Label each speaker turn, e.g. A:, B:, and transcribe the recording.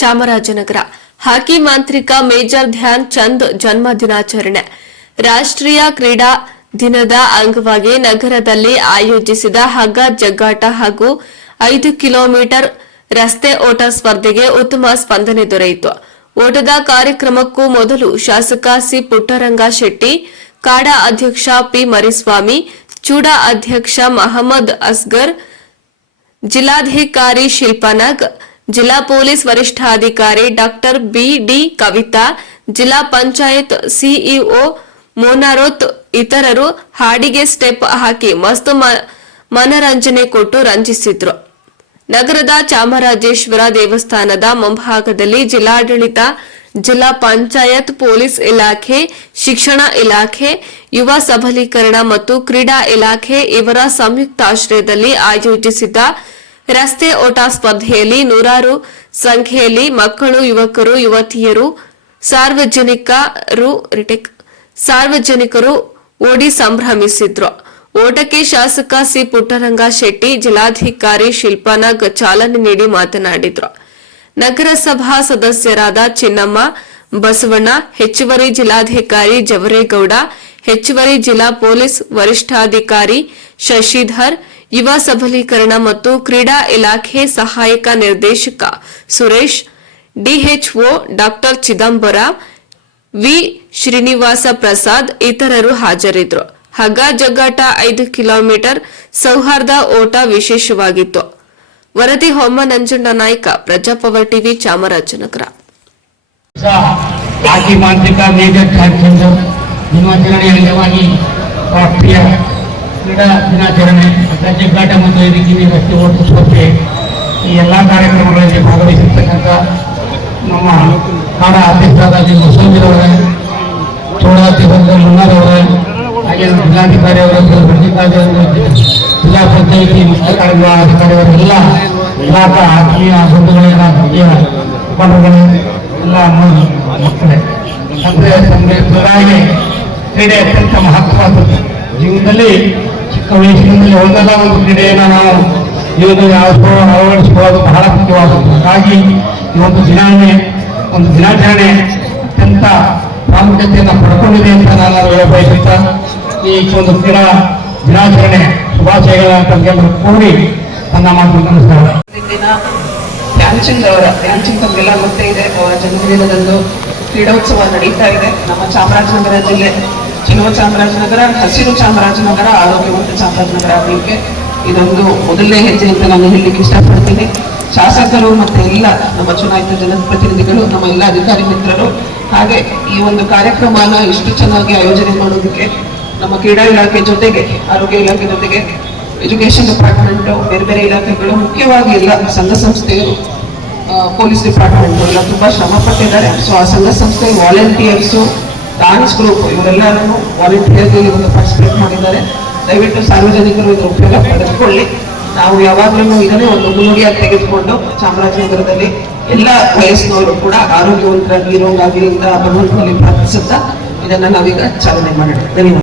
A: ಚಾಮರಾಜನಗರ. ಹಾಕಿ ಮಾಂತ್ರಿಕ ಮೇಜರ್ ಧ್ಯಾನ್ ಚಂದ್ ಜನ್ಮ ದಿನಾಚರಣೆ. ರಾಷ್ಟ್ರೀಯ ಕ್ರೀಡಾ ದಿನದ ಅಂಗವಾಗಿ ನಗರದಲ್ಲಿ ಆಯೋಜಿಸಿದ ಹಗ್ಗ ಜಗ್ಗಾಟ ಹಾಗೂ ಐದು ಕಿಲೋಮೀಟರ್ ರಸ್ತೆ ಓಟ ಸ್ಪರ್ಧೆಗೆ ಉತ್ತಮ ಸ್ಪಂದನೆ ದೊರೆಯಿತು. ಓಟದ ಕಾರ್ಯಕ್ರಮಕ್ಕೂ ಮೊದಲು ಶಾಸಕ ಸಿ ಪುಟ್ಟರಂಗ ಶೆಟ್ಟಿ, ಕಾಡಾ ಅಧ್ಯಕ್ಷ ಪಿ ಮರಿಸ್ವಾಮಿ, ಚೂಡಾ ಅಧ್ಯಕ್ಷ ಮಹಮ್ಮದ್ ಅಸ್ಗರ್, ಜಿಲ್ಲಾಧಿಕಾರಿ ಶಿಲ್ಪಾನಾಗ್ ಜಿಲ್ಲಾ ಪೊಲೀಸ್ ವರಿಷ್ಠಾಧಿಕಾರಿ ಡಾಕ್ಟರ್ ಬಿಡಿ ಕವಿತಾ, ಜಿಲ್ಲಾ ಪಂಚಾಯತ್ ಸಿಇಒ ಮೋನಾರೋತ್ ಇತರರು ಹಾಡಿಗೆ ಸ್ಟೆಪ್ ಹಾಕಿ ಮಸ್ತ್ ಮನರಂಜನೆ ಕೊಟ್ಟು ರಂಜಿಸಿದ್ರು. ನಗರದ ಚಾಮರಾಜೇಶ್ವರ ದೇವಸ್ಥಾನದ ಮುಂಭಾಗದಲ್ಲಿ ಜಿಲ್ಲಾಡಳಿತ, ಜಿಲ್ಲಾ ಪಂಚಾಯತ್ ಪೊಲೀಸ್ ಇಲಾಖೆ, ಶಿಕ್ಷಣ ಇಲಾಖೆ, ಯುವ ಸಬಲೀಕರಣ ಮತ್ತು ಕ್ರೀಡಾ ಇಲಾಖೆ ಇವರ ಸಂಯುಕ್ತಾಶ್ರಯದಲ್ಲಿ ಆಯೋಜಿಸಿದ್ದ ರಸ್ತೆ ಓಟ ಸ್ಪರ್ಧೆಯಲ್ಲಿ ನೂರಾರು ಸಂಖ್ಯೆಯಲ್ಲಿ ಮಕ್ಕಳು, ಯುವಕರು, ಯುವತಿಯರು, ಸಾರ್ವಜನಿಕರು ರಿಟೆಕ್, ಸಾರ್ವಜನಿಕರು ಓಡಿ ಸಂಭ್ರಮಿಸಿದ್ರು. ಓಟಕ್ಕೆ ಶಾಸಕ ಸಿ ಪುಟ್ಟರಂಗ ಶೆಟ್ಟಿ, ಜಿಲ್ಲಾಧಿಕಾರಿ ಶಿಲ್ಪಾನಾಗ್ ಚಾಲನೆ ನೀಡಿ ಮಾತನಾಡಿದ್ರು. ನಗರಸಭಾ ಸದಸ್ಯರಾದ ಚಿನ್ನಮ್ಮ, ಬಸವಣ್ಣ, ಹೆಚ್ಚುವರಿ ಜಿಲ್ಲಾಧಿಕಾರಿ ಜವರೇಗೌಡ, ಹೆಚ್ಚುವರಿ ಜಿಲ್ಲಾ ಪೊಲೀಸ್ ವರಿಷ್ಠಾಧಿಕಾರಿ ಶಶಿಧರ್ ಯುವ ಸಬಲೀಕರಣ ಮತ್ತು ಕ್ರೀಡಾ ಇಲಾಖೆ ಸಹಾಯಕ ನಿರ್ದೇಶಕ Suresh, DHO doctor Chidambara, V Srinivasa Prasad ಇತರರು ಹಾಜರಿದ್ದರು. ಹಗ್ಗ ಜಗ್ಗಾಟ ಐದು ಕಿಲೋಮೀಟರ್ ಸೌಹಾರ್ದ ಓಟ ವಿಶೇಷವಾಗಿತ್ತು. ವರದಿ ಹೊಮ್ಮ ನಂಜುಂಡ ನಾಯ್ಕ, ಪ್ರಜಾಪವರ್ ಟಿವಿ, ಚಾಮರಾಜನಗರ.
B: ಮೇಜರ್ ದಿನಾಚರಣೆಯ ಅಂಗವಾಗಿ ರಾಷ್ಟ್ರೀಯ ಕ್ರೀಡಾ ದಿನಾಚರಣೆ ಜಗ್ಗಾಟ ಮತ್ತು ಇದಕ್ಕೆ ರಸ್ತೆ ಓಟ ಸ್ಪರ್ಧೆ ಈ ಎಲ್ಲ ಕಾರ್ಯಕ್ರಮಗಳಲ್ಲಿ ಭಾಗವಹಿಸಿರ್ತಕ್ಕಂಥ ನಮ್ಮ ನಾಡ ಅಧ್ಯಕ್ಷರಾದ ಬಸವರಾಜರವರೇ ಚೋಳಾಧಿಕಾರಿ ಮುನ್ನಾರವರೇ ಹಾಗೆ ಜಿಲ್ಲಾಧಿಕಾರಿ ಅವರ, ಜಿಲ್ಲಾ ಪಂಚಾಯಿತಿ ಅಧಿಕಾರಿ ಎಲ್ಲ ಇಲಾಖಾ ಆತ್ಮೀಯ ಬಂಧುಗಳಿಂದ ಮುಖ್ಯ ಮುಖಂಡರುಗಳೇ ಎಲ್ಲ ಮಕ್ಕಳೇ. ಅಂದ್ರೆ ಸಂಘ ಕ್ರೀಡೆ ಅತ್ಯಂತ ಮಹತ್ವವಾದದ್ದು. ಜೀವನದಲ್ಲಿ ಚಿಕ್ಕ ವಯಸ್ಸಿನಿಂದಲೇ ಒಂದಲ್ಲ ಒಂದು ಕ್ರೀಡೆಯನ್ನು ನಾವು ಜೀವನದಲ್ಲಿ ಅಳವಡಿಸ್ಕೊ ಅಳವಡಿಸಿಕೊಳ್ಳೋದು ಬಹಳ ಮುಖ್ಯವಾದದ್ದು ಹಾಗಾಗಿ ಈ ಒಂದು ದಿನಾಚರಣೆ ಒಂದು ದಿನಾಚರಣೆ ಅತ್ಯಂತ ಪ್ರಾಮುಖ್ಯತೆಯನ್ನು ಪಡ್ಕೊಂಡಿದೆ ಅಂತ ನಾನು ಬಯಸುತ್ತಾ, ಈ ಒಂದು ಕ್ರೀಡಾ ದಿನಾಚರಣೆ ಶುಭಾಶಯಗಳ ತಮಗೆಲ್ಲರೂ ಕೂಡಿ ನನ್ನ ಮಾತು ನಮಸ್ಕಾರ
C: ಧ್ಯಾನ್ಚಂದ್ ಅವರ, ಧ್ಯಾನ್ಚಂದ್ ತಮಗೆಲ್ಲ ಗೊತ್ತೇ ಇದೆ, ಅವರ ಜನ್ಮದಿನದಂದು ಕ್ರೀಡೋತ್ಸವ ನಡೀತಾ ಇದೆ. ನಮ್ಮ ಚಾಮರಾಜನಗರ ಜಿಲ್ಲೆ ಚೆಲುವ ಚಾಮರಾಜನಗರ, ಹಸಿರು ಚಾಮರಾಜನಗರ, ಆರೋಗ್ಯವಂತ ಚಾಮರಾಜನಗರ ಆಗಲಿಕ್ಕೆ ಇದೊಂದು ಮೊದಲನೇ ಹೆಜ್ಜೆ ಅಂತ ನಾನು ಹೇಳಲಿಕ್ಕೆ ಇಷ್ಟಪಡ್ತೀನಿ. ಶಾಸಕರು ಮತ್ತೆ ಎಲ್ಲ ನಮ್ಮ ಚುನಾಯಿತ ಜನಪ್ರತಿನಿಧಿಗಳು, ನಮ್ಮ ಎಲ್ಲ ಅಧಿಕಾರಿ ಮಿತ್ರರು, ಹಾಗೆ ಈ ಒಂದು ಕಾರ್ಯಕ್ರಮನ ಇಷ್ಟು ಚೆನ್ನಾಗಿ ಆಯೋಜನೆ ಮಾಡೋದಕ್ಕೆ ನಮ್ಮ ಕ್ರೀಡಾ ಇಲಾಖೆ ಜೊತೆಗೆ, ಆರೋಗ್ಯ ಇಲಾಖೆ ಜೊತೆಗೆ ಎಜುಕೇಶನ್ ಡಿಪಾರ್ಟ್ಮೆಂಟ್, ಬೇರೆ ಬೇರೆ ಇಲಾಖೆಗಳು, ಮುಖ್ಯವಾಗಿ ಎಲ್ಲ ಸಂಘ ಸಂಸ್ಥೆಯು ಪೊಲೀಸ್ ಡಿಪಾರ್ಟ್ಮೆಂಟ್ ಎಲ್ಲ ತುಂಬಾ ಶ್ರಮ ಪಟ್ಟಿದ್ದಾರೆ ಸೊ ಆ ಸಂಘ ಸಂಸ್ಥೆ ವಾಲಂಟಿಯರ್ಸು ಡಾನ್ಸ್ ಗ್ರೂಪ್ ಇವರೆಲ್ಲರೂ ವಾಲಂಟಿಯರ್ ಒಂದು ಪಾರ್ಟಿಸಿಪೇಟ್ ಮಾಡಿದ್ದಾರೆ. ದಯವಿಟ್ಟು ಸಾರ್ವಜನಿಕರು ಇದರ ಉಪಯೋಗ ಪಡೆದುಕೊಳ್ಳಿ. ನಾವು ಯಾವಾಗಲೂ ಇದನ್ನೇ ಒಂದು ಮುನ್ನುಡಿಯಾಗಿ ತೆಗೆದುಕೊಂಡು ಚಾಮರಾಜನಗರದಲ್ಲಿ ಎಲ್ಲ ವಯಸ್ಸಿನವರು ಕೂಡ ಆರೋಗ್ಯವಂತರಾಗಿ ಅಂತ ಭಗವಂತನಲ್ಲಿ ಪ್ರಾರ್ಥಿಸುತ್ತಾ ಇದನ್ನು ನಾವೀಗ ಚಾಲನೆ ಮಾಡೋಣ. ಧನ್ಯವಾದ.